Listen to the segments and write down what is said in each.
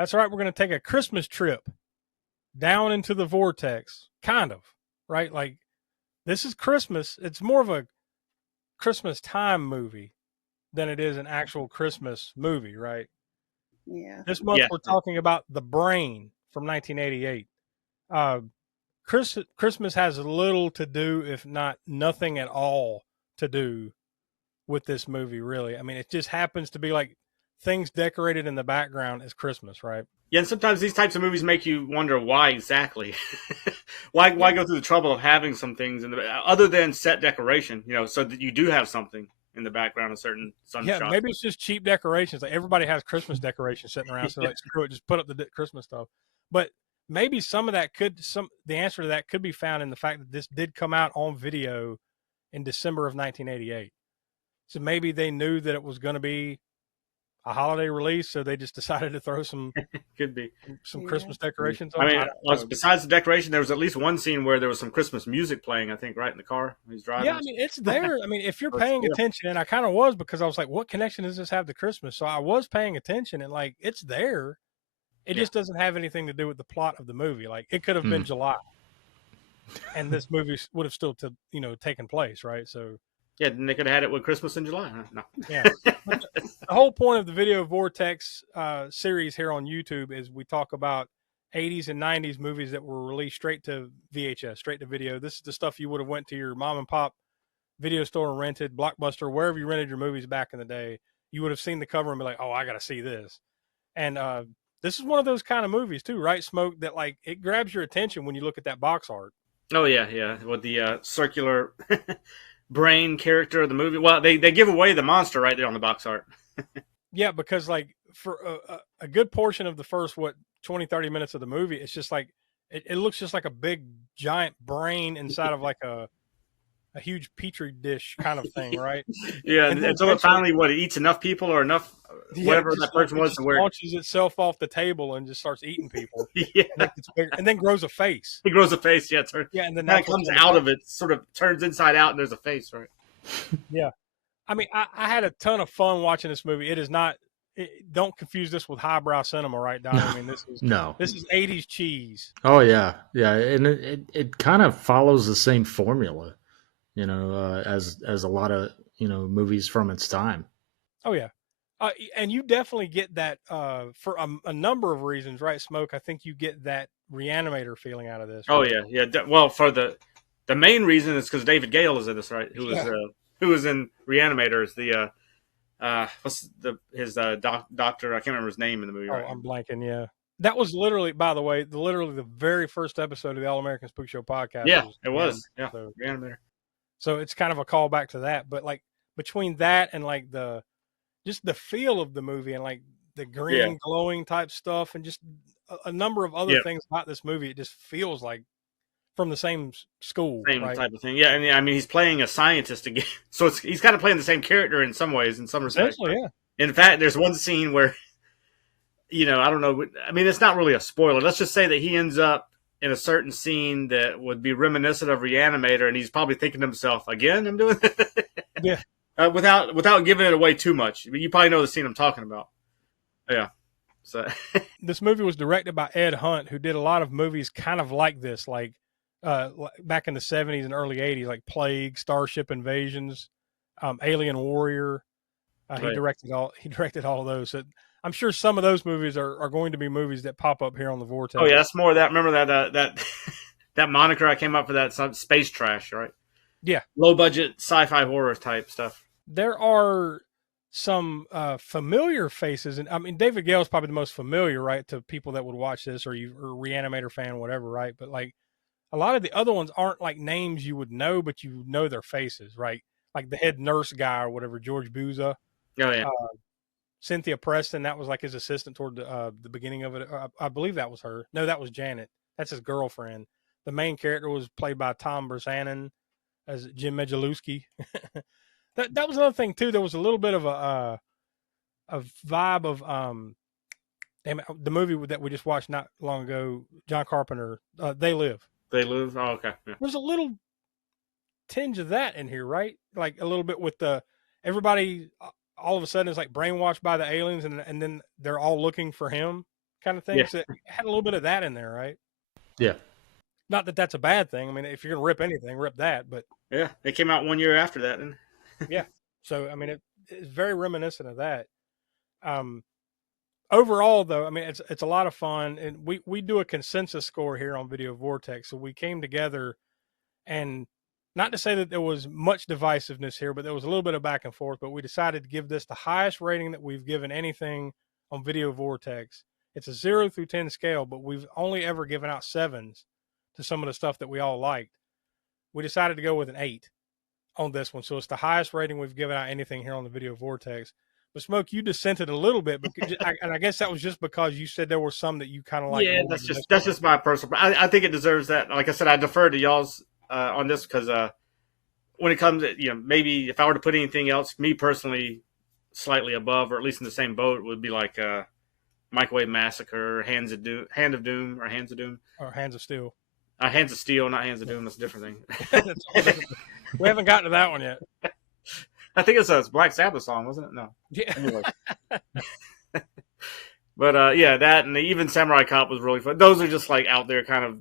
That's right. We're going to take a Christmas trip down into the Vortex, kind of, right? Like, this is Christmas. It's more of a Christmas time movie than it is an actual Christmas movie, right? Yeah. This month we're talking about The Brain from 1988. Christmas has little to do, if not nothing at all to do with this movie, really. I mean, it just happens to be like things decorated in the background is Christmas, right? Yeah, and sometimes these types of movies make you wonder why exactly. why go through the trouble of having some things in the other than set decoration, so that you do have something in the background, a certain sunshine. Yeah, maybe it's just cheap decorations. Like everybody has Christmas decorations sitting around, so like screw it, just put up the Christmas stuff. But maybe some of that the answer to that could be found in the fact that this did come out on video in December of 1988. So maybe they knew that it was going to be a holiday release, so they just decided to throw some could be some Christmas decorations on. I mean, besides the decoration, there was at least one scene where there was some Christmas music playing, I think, right in the car he's driving. Yeah, I mean, it's there. I mean, if you're paying attention, and I kind of was, because I was like, what connection does this have to Christmas? So I was paying attention, and like, it's there. It just doesn't have anything to do with the plot of the movie. Like, it could have been July, and this movie would have still taken place, right? So yeah, then they could have had it with Christmas in July. Huh? No. Yeah. The whole point of the Video Vortex series here on YouTube is we talk about 80s and 90s movies that were released straight to VHS, straight to video. This is the stuff you would have went to your mom and pop video store and rented, Blockbuster, wherever you rented your movies back in the day. You would have seen the cover and be like, oh, I got to see this. And this is one of those kind of movies too, right, Smoke, that like it grabs your attention when you look at that box art. Oh, yeah. With the circular brain character of the movie. Well, they give away the monster right there on the box art. Yeah, because like for a good portion of the first 20 30 minutes of the movie, it's just like it looks just like a big giant brain inside of like a huge petri dish kind of thing, right? Yeah, and so it finally it eats enough people or enough whatever that person was to where it launches itself off the table and just starts eating people. Yeah, and then grows a face. It grows a face, yeah. And then that comes out of it, sort of turns inside out, and there's a face, right? Yeah, I mean, I had a ton of fun watching this movie. It is not. Don't confuse this with highbrow cinema, right, Don? I mean, this is This is 80s cheese. Oh yeah, and it kind of follows the same formula, as a lot of movies from its time. Oh yeah, and you definitely get that for a number of reasons, right, Smoke? I think you get that Reanimator feeling out of this. Right? Oh yeah. Well, for the main reason is because David Gale is in this, right? Who was in Reanimator is the what's his doctor? I can't remember his name in the movie. Oh, right? I'm blanking. Yeah, that was literally, by the way, the very first episode of the All American Spookshow podcast. Yeah, it was. Yeah, so, Reanimator. So it's kind of a callback to that, but like between that and like just the feel of the movie and like the green glowing type stuff and just a number of other things about this movie, it just feels like from the same school, same right? type of thing. Yeah, and I mean he's playing a scientist again, so he's kind of playing the same character in some ways, in some respects. Yeah. In fact, there's one scene where, I don't know. I mean, it's not really a spoiler. Let's just say that he ends up in a certain scene that would be reminiscent of Reanimator, and he's probably thinking to himself, "Again, I'm doing it." Yeah. Without giving it away too much. You probably know the scene I'm talking about. Yeah. So this movie was directed by Ed Hunt, who did a lot of movies kind of like this, like back in the 70s and early 80s, like Plague, Starship Invasions, Alien Warrior. Right. He directed all of those. So I'm sure some of those movies are going to be movies that pop up here on the Vortex. Oh yeah, that's more of that. Remember that that moniker I came up for that, space trash, right? Yeah, low budget sci-fi horror type stuff. There are some familiar faces, and I mean David Gale is probably the most familiar, right, to people that would watch this, or you or Reanimator fan, whatever, right? But like a lot of the other ones aren't like names you would know, but you know their faces, right? Like the head nurse guy or whatever, George Buza. Oh yeah. Cynthia Preston, that was like his assistant toward the beginning of it. I believe that was her. No, that was Janet. That's his girlfriend. The main character was played by Tom Bresnahan as Jim Medjalewski. that was another thing too. There was a little bit of a vibe of the movie that we just watched not long ago, John Carpenter. They Live. They Live. Oh, okay. Yeah. There's a little tinge of that in here, right? Like a little bit with everybody. All of a sudden, it's like brainwashed by the aliens, and then they're all looking for him. kind of thing. So it had a little bit of that in there, right? Yeah. Not that that's a bad thing. I mean, if you're gonna rip anything, rip that. But yeah, it came out 1 year after that. And yeah, so I mean, it's very reminiscent of that. Overall, though, I mean, it's a lot of fun, and we do a consensus score here on Video Vortex. So we came together, and not to say that there was much divisiveness here, but there was a little bit of back and forth. But we decided to give this the highest rating that we've given anything on Video Vortex. It's a 0 through 10 scale, but we've only ever given out 7s to some of the stuff that we all liked. We decided to go with an 8 on this one, so it's the highest rating we've given out anything here on the Video Vortex. But Smoke, you dissented a little bit, and I guess that was just because you said there were some that you kind of like. Yeah, that's just my personal. I think it deserves that. Like I said, I defer to y'all's on this because when it comes to, maybe if I were to put anything else, me personally, slightly above or at least in the same boat would be like Microwave Massacre, Hand of Doom, or Hands of Doom, or Hands of Steel. Hands of Steel, not Hands of Doom. That's a different thing. We haven't gotten to that one yet. I think it's a Black Sabbath song, wasn't it? No. Yeah. Anyway. But yeah, that and even Samurai Cop was really fun. Those are just like out there kind of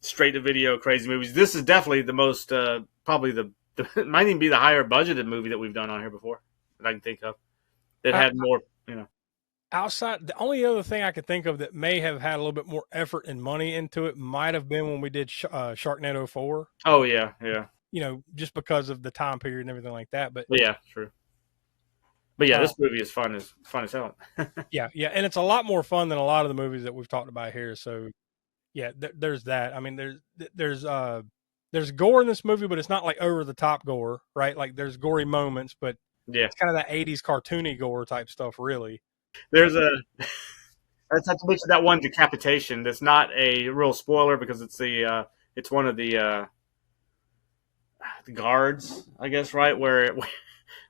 straight to video crazy movies. This is definitely the most probably the might even be the higher budgeted movie that we've done on here before that I can think of. That had more, Outside, the only other thing I could think of that may have had a little bit more effort and money into it might have been when we did Sharknado 4. Oh yeah. Just because of the time period and everything like that. But yeah, true. But yeah, this movie is fun as hell. yeah, and it's a lot more fun than a lot of the movies that we've talked about here. So yeah, there's that. I mean, there's gore in this movie, but it's not like over the top gore, right? Like there's gory moments, but yeah, it's kind of that 80s cartoony gore type stuff, really. There's I have to mention that one decapitation. That's not a real spoiler because it's one of the guards, I guess, right? Where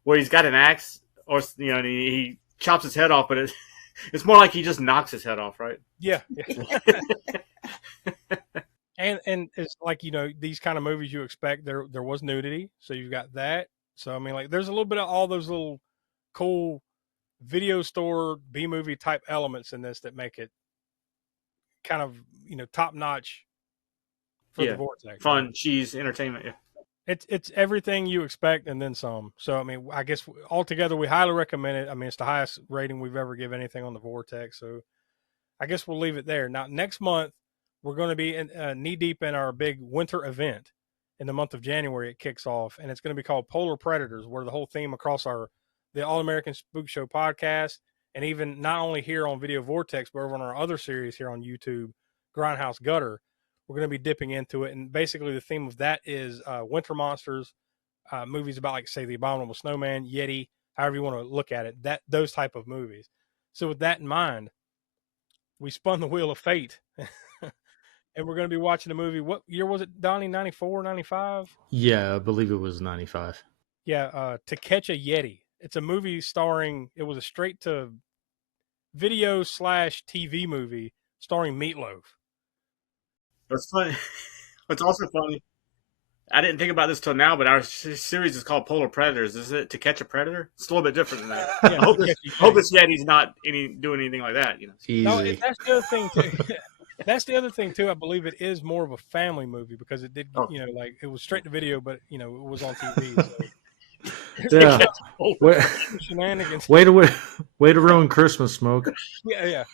he's got an axe, or and he chops his head off, but it's more like he just knocks his head off, right? Yeah. and it's like these kind of movies you expect there was nudity, so you've got that. So I mean, like there's a little bit of all those little cool video store B-movie type elements in this that make it kind of top notch for the Vortex. Fun, cheese, entertainment. Yeah, it's everything you expect and then some. So I mean, I guess altogether we highly recommend it. I mean, it's the highest rating we've ever given anything on the Vortex. So I guess we'll leave it there. Now next month we're going to be knee deep in our big winter event in the month of January. It kicks off, and it's going to be called Polar Predators, where the whole theme across the All American Spookshow podcast, and even not only here on Video Vortex, but over on our other series here on YouTube, Grindhouse Gutter, we're going to be dipping into it. And basically the theme of that is winter monsters, movies about, like, say, the Abominable Snowman, Yeti, however you want to look at it, those type of movies. So with that in mind, we spun the wheel of fate. And we're going to be watching a movie. What year was it, Donnie? 94, 95? Yeah, I believe it was 95. Yeah, To Catch a Yeti. It's a movie it was a straight to video / TV movie starring Meatloaf. That's funny. It's also funny. I didn't think about this till now, but our series is called Polar Predators. Is it To Catch a Predator? It's a little bit different than that. Yeah, I hope this Yeti's not doing anything like that. Easy. No, that's the other thing too. That's the other thing too. I believe it is more of a family movie because it did, like it was straight to video, but it was on TV. So. Yeah. Shenanigans. Way to ruin Christmas, Smoke. Yeah.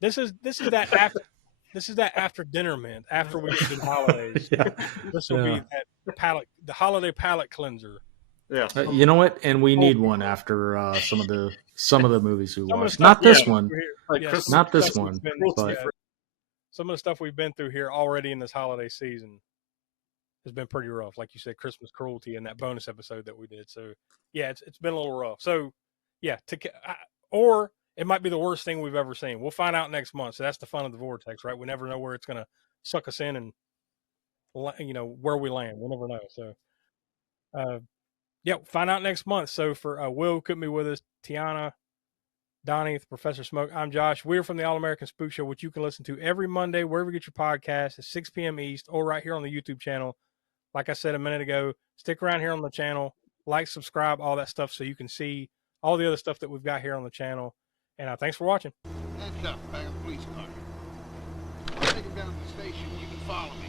This is that after dinner mint, after we get to the holidays. Yeah. This will be that the holiday palate cleanser. Yeah. You know what? And we need one after some of the movies we watched. Not this one. Not this one. But some of the stuff we've been through here already in this holiday season has been pretty rough. Like you said, Christmas cruelty in that bonus episode that we did. So yeah, it's been a little rough. So yeah, or it might be the worst thing we've ever seen. We'll find out next month. So that's the fun of the Vortex, right? We never know where it's going to suck us in and where we land. We'll never know. So find out next month. So for Will couldn't be with us, Tiana, Donnie, Professor Smoke, I'm Josh. We're from the All American Spook Show, which you can listen to every Monday wherever you get your podcast at 6 p.m. East or right here on the YouTube channel. Like I said a minute ago, stick around here on the channel, like, subscribe, all that stuff so you can see all the other stuff that we've got here on the channel. And thanks for watching. Handcuffed, back of the police car. I'll take him down to the station. You can follow me.